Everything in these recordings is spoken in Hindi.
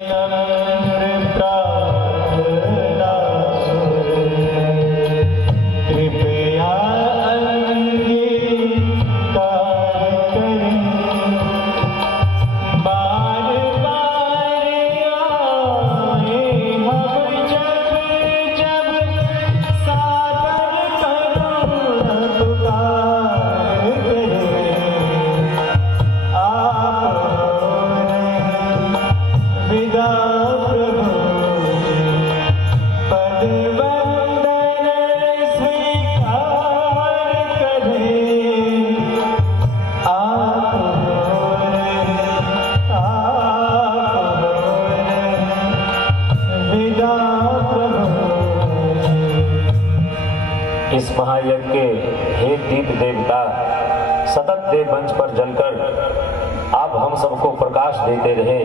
इस महायज्ञ के हे दीप देवता, सतत देव मंच पर जलकर आप हम सबको प्रकाश देते रहे।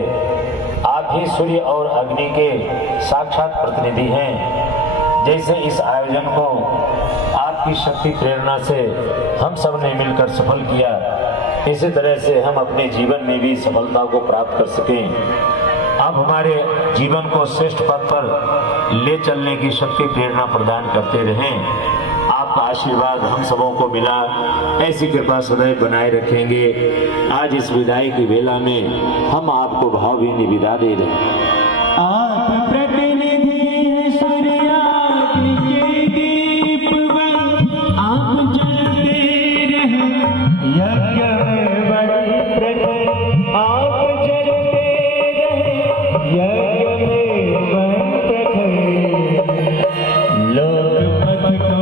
आप ही सूर्य और अग्नि के साक्षात प्रतिनिधि हैं। जैसे इस आयोजन को आपकी शक्ति प्रेरणा से हम सब ने मिलकर सफल किया, इसी तरह से हम अपने जीवन में भी सफलता को प्राप्त कर सकें। आप हमारे जीवन को श्रेष्ठ पथ पर ले चलने की शक्ति प्रेरणा प्रदान करते रहें। आपका आशीर्वाद हम सबों को मिला, ऐसी कृपा सदैव बनाए रखेंगे। आज इस विदाई की वेला में हम आपको भावभीनी विदा दे रहे हैं। आप प्रतिनिधि हैं सूर्याग्नि के दीपवन, आप जलते रहे यज्ञ में बड़ी प्रखर, आप जलते रहे यज्ञ में बड़ी प्रखर। लोक पथ को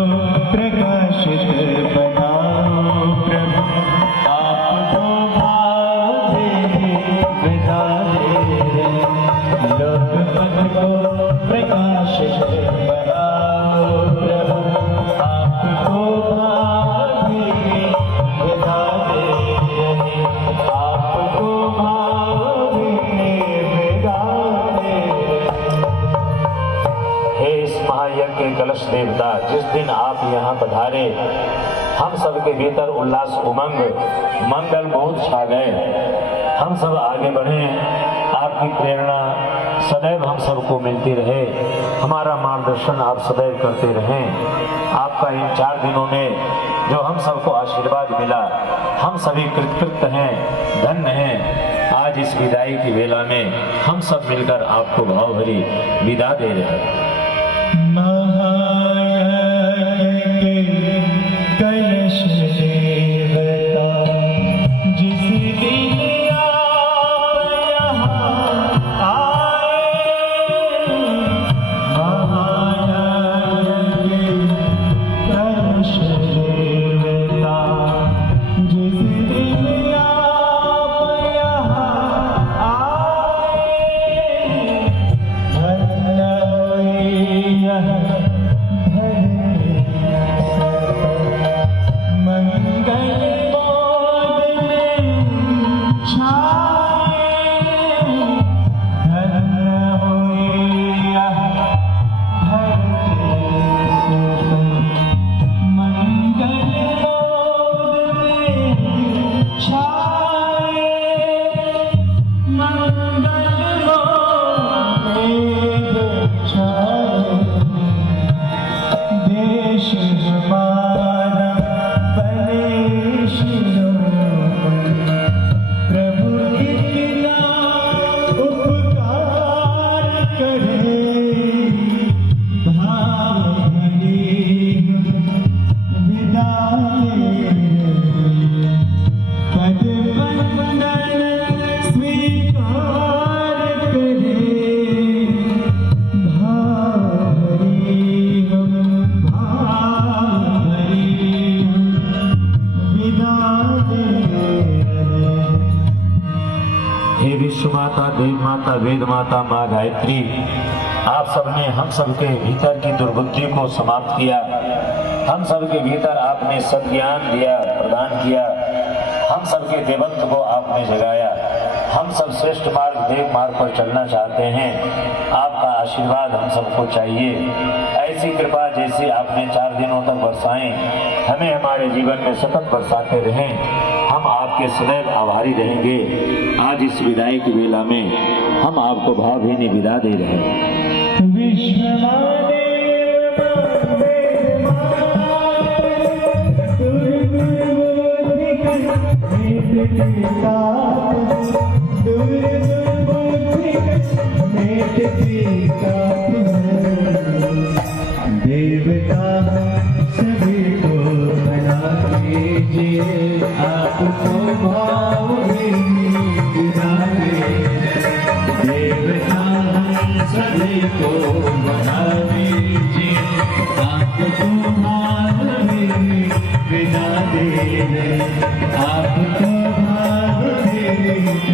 प्रकाशित बनाओ प्रभु, आपको भाव विदा दे। लोक पथ को प्रकाशित बनाओ प्रभु, आपको भाव विदा दे। आपको भाव विदा दे। हे इस महायज्ञ के कलश देवता, जिस दिन आप यहाँ पधारे हम सबके भीतर उल्लास उमंग मंगल बहुत छा गए। हम सब आगे बढ़े, आपकी प्रेरणा सदैव हम सबको मिलती रहे, हमारा मार्गदर्शन आप सदैव करते रहें। आपका इन 4 दिनों में जो हम सबको आशीर्वाद मिला, हम सभी कृतकृत हैं, धन्य हैं। आज इस विदाई की वेला में हम सब मिलकर आपको भाव भरी विदा दे रहे हैं। कलश देवता, जिस दिन आप यहाँ आए, महायज्ञ कलश देवता, जिस दिन आप यहाँ आए, धन्य हुई यह माता, देव माता, वेद माता, माँ गायत्री, आप सबने हम सबके भीतर की दुर्बुद्धि को समाप्त किया। हम सबके भीतर आपने सद्ज्ञान दिया, प्रदान किया। हम सबके देवत्व को आपने जगाया। हम सब श्रेष्ठ मार्ग, देव मार्ग पर चलना चाहते हैं। आपका आशीर्वाद हम सबको चाहिए। ऐसी कृपा जैसी आपने 4 दिनों तक बरसाएं, हमें हमारे जीवन में सतत बरसाते रहें। हम आपके सदैव आभारी रहेंगे। आज इस विदाई की वेला में हम आपको भावभीनी विदा दे रहे हैं। देवता सभी को बना लीजिए, आपको भाव विदा दे। देवता सभी को बना लीजिए, आपको भाव विदा दे। आपको भाव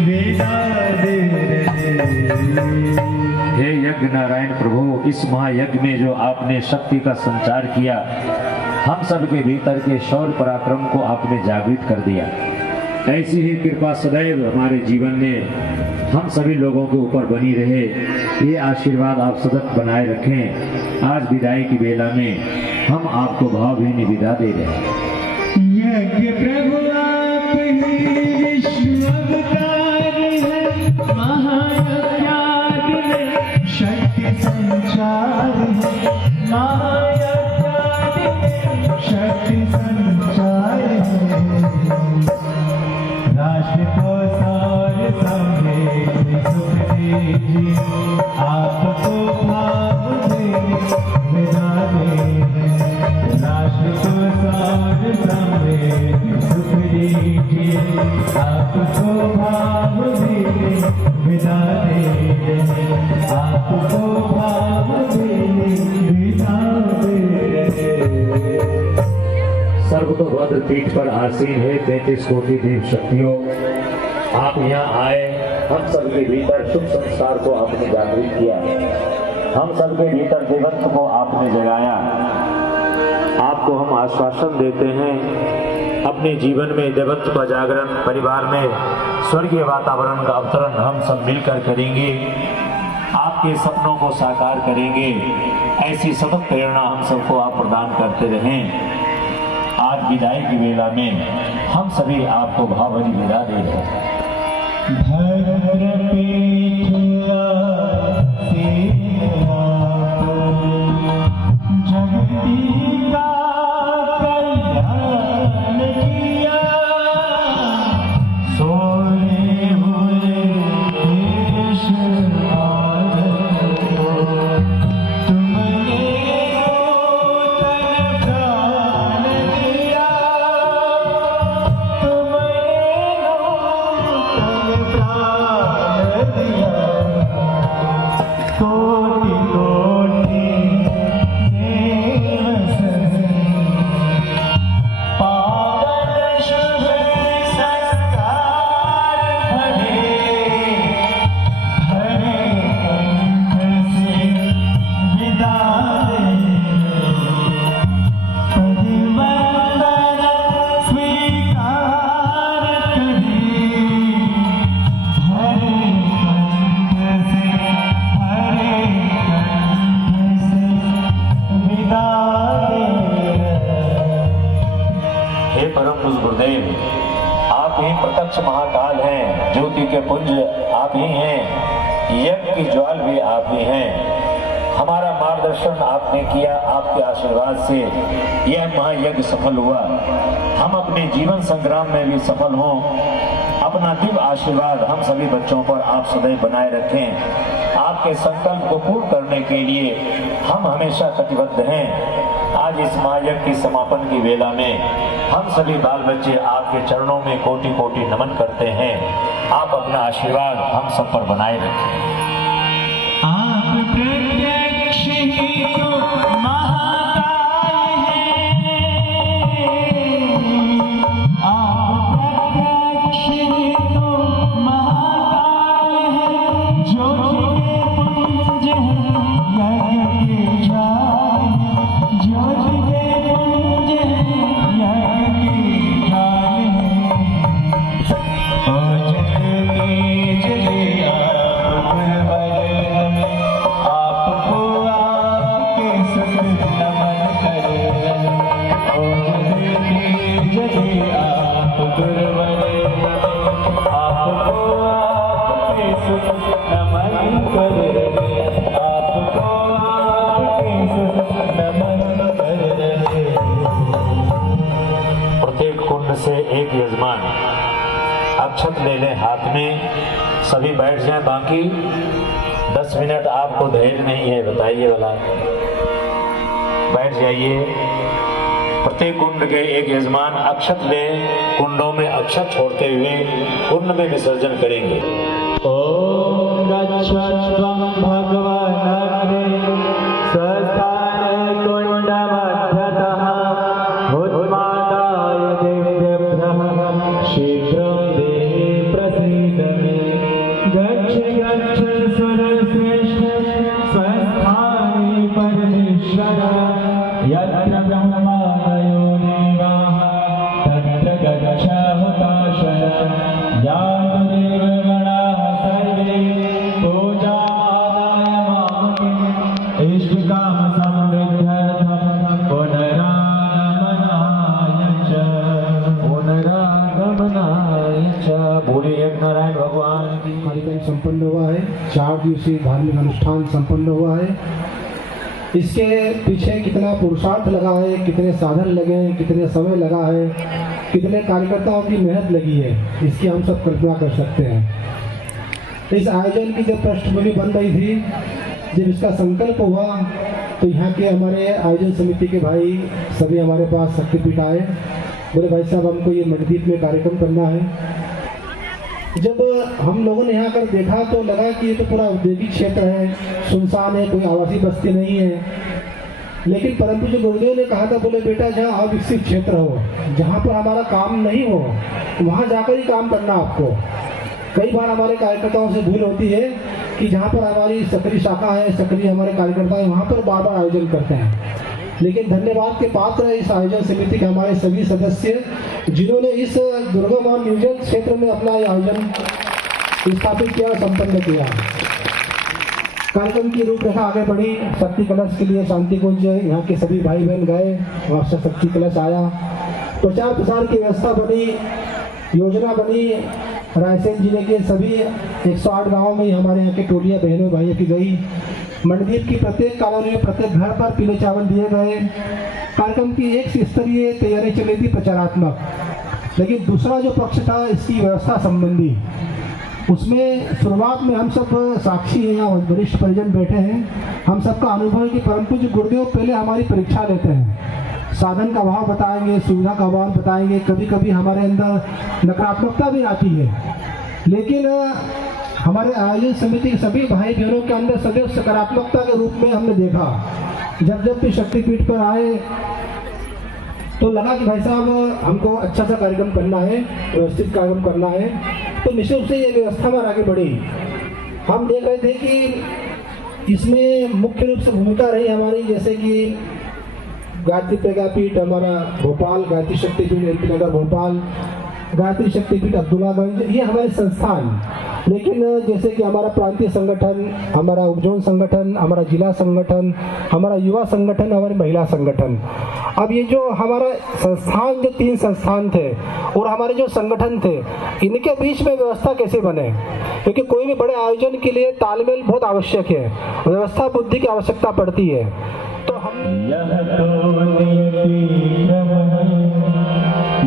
विदा दे। हे यज्ञ नारायण प्रभु, इस महायज्ञ में जो आपने शक्ति का संचार किया, हम सब के भीतर के शौर्य पराक्रम को आपने जागृत कर दिया। ऐसी ही कृपा सदैव हमारे जीवन में हम सभी लोगों के ऊपर बनी रहे, ये आशीर्वाद आप सतत बनाए रखें। आज विदाई की बेला में हम आपको भावभीनी विदा दे रहे हैं। यज्ञ प्रभु आप ही विष्णु अवतार है, महायज्ञ में शक्ति संचार है। महायज्ञ में शक्ति संचार है। राष्ट्र को सार समृद्धि सुख दीजिए, आपको भाव विदा दे। राष्ट्र को सार समृद्धि सुख दीजिए, आपको भाव विदा दे। आपको भाव विदा दे। सर्वतोभद्र पीठ पर आसीन है 33 कोटि देव शक्तियों, आप यहाँ आए, हम सबके भीतर शुभ संस्कार को आपने जागृत किया, हम सबके भीतर देवत्व को आपने जगाया। आपको हम आश्वासन देते हैं, अपने जीवन में देवत्व का जागरण, परिवार में स्वर्गीय वातावरण का अवतरण हम सब मिलकर करेंगे, आपके सपनों को साकार करेंगे। ऐसी सतत प्रेरणा हम सबको आप प्रदान करते रहें। आज विदाई की वेला में हम सभी आपको भावभरी विदा दे रहे हैं। महाकाल हैं, ज्योति के पुंज आप ही हैं, यज्ञ की ज्वाल भी आप ही हैं। हमारा मार्गदर्शन आपने किया, आपके आशीर्वाद से यह महायज्ञ सफल हुआ। हम अपने जीवन संग्राम में भी सफल हों, अपना दिव्य आशीर्वाद हम सभी बच्चों पर आप सदैव बनाए रखें। आपके संकल्प को पूर्ण करने के लिए हम हमेशा कटिबद्ध हैं। आज इस महायज्ञ की समापन की वेला में हम सभी बाल बच्चे आपके चरणों में कोटि कोटि नमन करते हैं। आप अपना आशीर्वाद हम सब पर बनाए रखें। आप प्रत्यक्ष ही तो महाकाल हैं, आप प्रत्यक्ष ही तो महाकाल हैं। ज्योति के पुंज हैं, यज्ञ के ज्वाल हैं। ज्योति के पुंज हैं, यज्ञ के ज्वाल हैं। ओ जले जले आप प्रभु, आपको सभी बैठ जाएं, बाकी 10 मिनट आपको धैर्य नहीं है, बताइए वाला। बैठ जाइए। प्रत्येक कुंड के एक यजमान अक्षत ले कुंडों में अक्षत छोड़ते हुए कुंड में विसर्जन करेंगे। ओम गच्छत्वं भगवान् अग्रे स्वस्थाने कुण्डमध्यतः उत्मादाय देवेभ्यः शीघ्रं देहि प्रसीद मे। गच्छ गच्छ सुरश्रेष्ठ स्वस्थाने परमेश्वर यत्र ब्रह्मादयो देवाः तत्र गच्छ हुताशय। यातु देवगणाः सर्वे पूजामादाय मामके इष्टकाम समृद्ध्यर्थं पुनरागमनाय च। बोलिए एक नारायण भगवान की। कार्यक्रम संपन्न हुआ है, 4 दिवसीय धार्मिक अनुष्ठान संपन्न हुआ है। इसके पीछे कितना पुरुषार्थ लगा है, कितने साधन लगे हैं, कितने समय लगा है, कितने कार्यकर्ताओं की मेहनत लगी है, इसकी हम सब कल्पना कर सकते हैं। इस आयोजन की जब पृष्ठभूमि बन रही थी, जब इसका संकल्प हुआ, तो यहाँ के हमारे आयोजन समिति के भाई सभी हमारे पास शक्तिपीठ आए। बोले भाई साहब हमको ये मंडदीप में कार्यक्रम करना है। जब हम लोगों ने यहाँ कर देखा तो लगा कि ये तो पूरा औद्योगिक क्षेत्र है, सुनसान है, कोई आवासीय बस्ती नहीं है। लेकिन परंतु जो गुरुदेव ने कहा था, बोले बेटा जहाँ अविकसित क्षेत्र हो, जहाँ पर हमारा काम नहीं हो, वहाँ जाकर ही काम करना आपको। कई बार हमारे कार्यकर्ताओं से भूल होती है कि जहाँ पर हमारी सक्रिय शाखा है, सक्रिय हमारे कार्यकर्ता है, वहाँ पर बार बार आयोजन करते हैं। लेकिन धन्यवाद के पात्र है इस आयोजन समिति के हमारे सभी सदस्य, जिन्होंने इस दुर्गम और निर्जन क्षेत्र में अपना आयोजन स्थापित किया और संपन्न किया। कार्यक्रम की रूपरेखा आगे बढ़ी। शक्ति कलश के लिए शांति कुंज यहाँ के सभी भाई बहन गए, वहाँ से शक्ति कलश आया। प्रचार प्रसार की व्यवस्था बनी, योजना बनी। रायसेन जिले के सभी 108 गाँवों में हमारे यहाँ के टोलियाँ बहनों भाइयों की गई। मंडदीप की प्रत्येक कॉलोनी में प्रत्येक घर पर पीले चावल दिए गए। कार्यक्रम की एक स्तरीय तैयारी चली थी प्रचारात्मक, लेकिन दूसरा जो पक्ष था इसकी व्यवस्था संबंधी, उसमें शुरुआत में हम सब साक्षी हैं, यहाँ वरिष्ठ परिजन बैठे हैं, हम सबका अनुभव है कि परम पूज्य गुरुदेव पहले हमारी परीक्षा लेते हैं। साधन का अभाव बताएंगे, सुविधा का अभाव बताएंगे, कभी कभी हमारे अंदर नकारात्मकता भी आती है, लेकिन हमारे आयोजन समिति के सभी भाई बहनों के अंदर सदैव सकारात्मकता के रूप में हमने देखा। जब भी शक्तिपीठ पर आए तो लगा कि भाई साहब हमको अच्छा सा कार्यक्रम करना है, व्यवस्थित कार्यक्रम करना है, तो निश्चित रूप से ये व्यवस्था में आगे बढ़ी। हम देख रहे थे कि इसमें मुख्य रूप से भूमिका रही हमारी, जैसे कि गायत्री प्रज्ञापीठ हमारा भोपाल, गायत्री शक्तिपीठ एमपी नगर भोपाल, गायत्री शक्तिपीठ अब्दुल्लागंज, ये हमारे संस्थान। लेकिन जैसे कि हमारा प्रांतीय संगठन, हमारा उपजोन संगठन, हमारा जिला संगठन, हमारा युवा संगठन, हमारे महिला संगठन, अब ये जो हमारा संस्थान, जो 3 संस्थान थे और हमारे जो संगठन थे, इनके बीच में व्यवस्था कैसे बने, क्योंकि कोई भी बड़े आयोजन के लिए तालमेल बहुत आवश्यक है, व्यवस्था बुद्धि की आवश्यकता पड़ती है। तो हम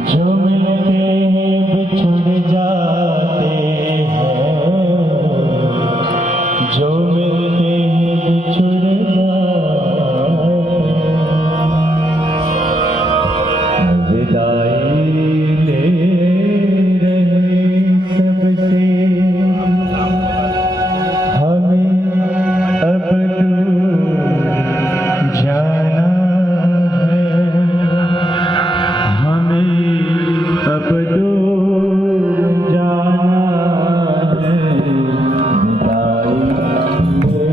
जो मिलते हैं बिछुड़ जाते हैं, जो मिलते हैं बिछुड़ जाते हैं। विदाई ले रहे सबसे हमें अब दूर जाना है, हमें अब दूर जाना है। विदाई ले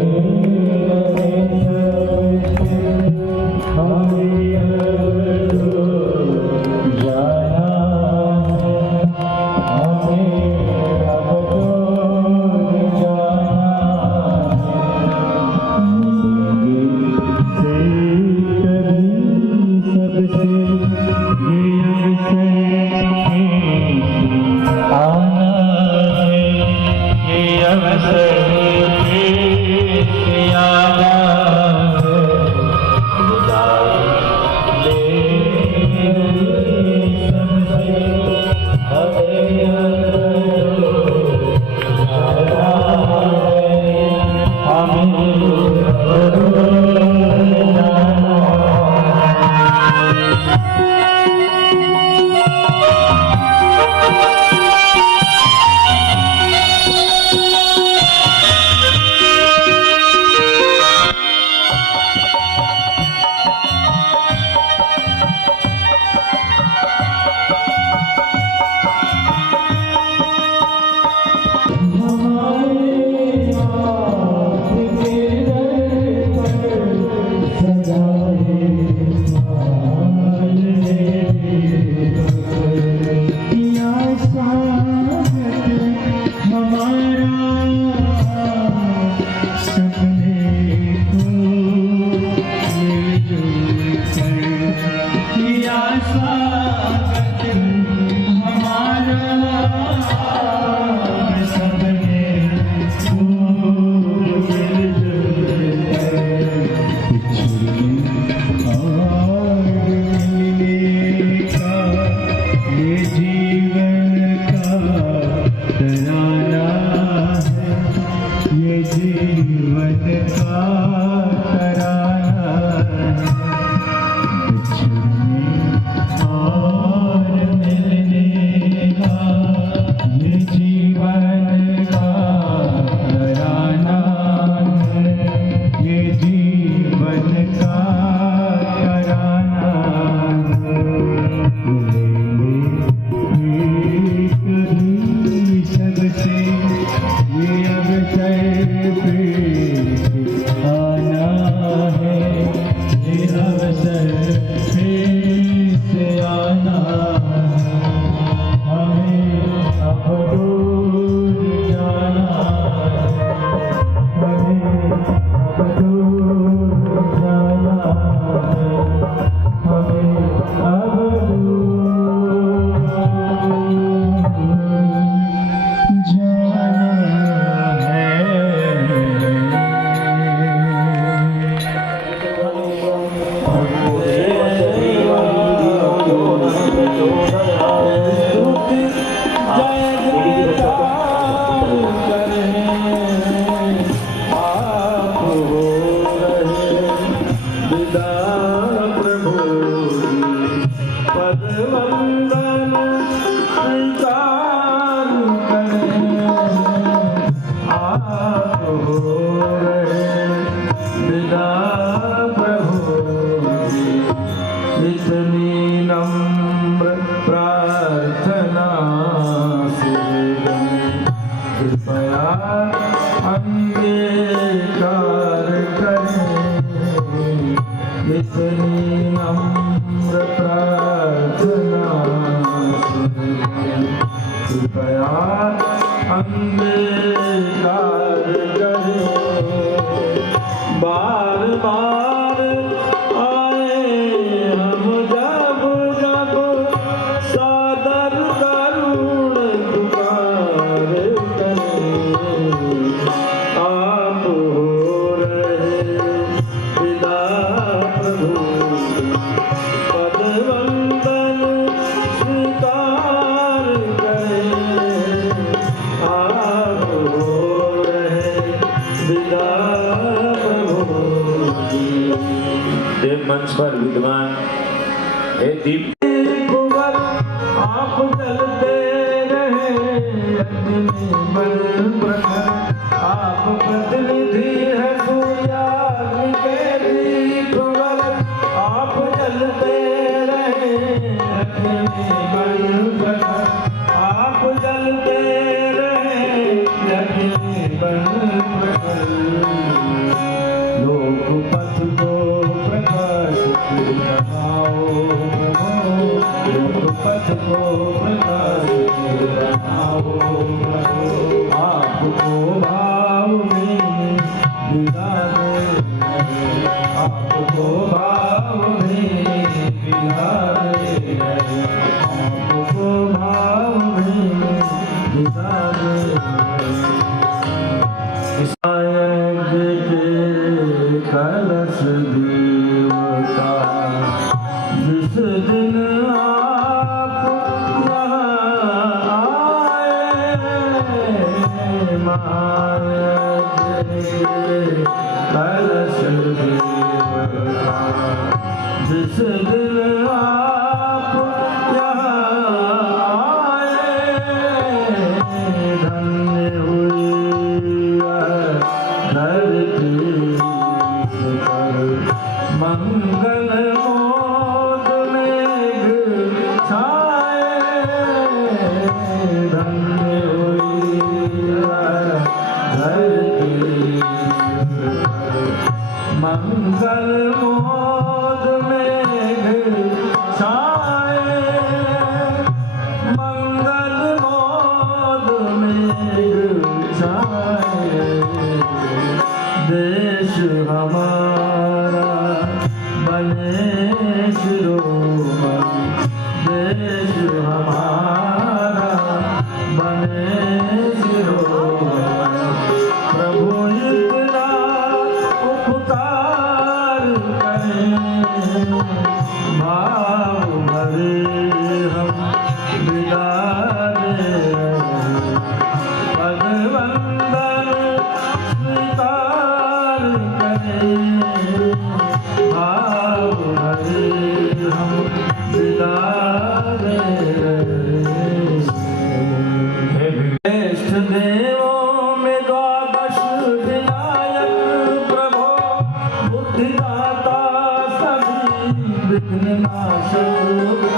मंच पर विद्वान हे दीप आप चलते रहे आप प्रतिनिधि है सूर्याग्नि के दीपवर आप चलते रहे आप जलते रहे लोक पथ को प्रकाशित बनाओ लोक पथ को प्रकाशित बनाओ आप कलश देवता जिस दिन आप यहाँ आए धन्य हुई धरती पर मंगल मोद मेघ छाए धन्य हुई धरती मंगल मोद मेघ छाए मंगल मोद मेघ छाए देश हमारा बने शिरोमणि देश हमारा बने शिरोमणि प्रभु इतना उपकार करें भाव भरे हम विदा पद वंदन स्वीकार करें भाव भरे हम विदा श्रेष्ठ देवों में द्वादश विनायक प्रभो बुद्धिदाता सभी विघ्न नाशक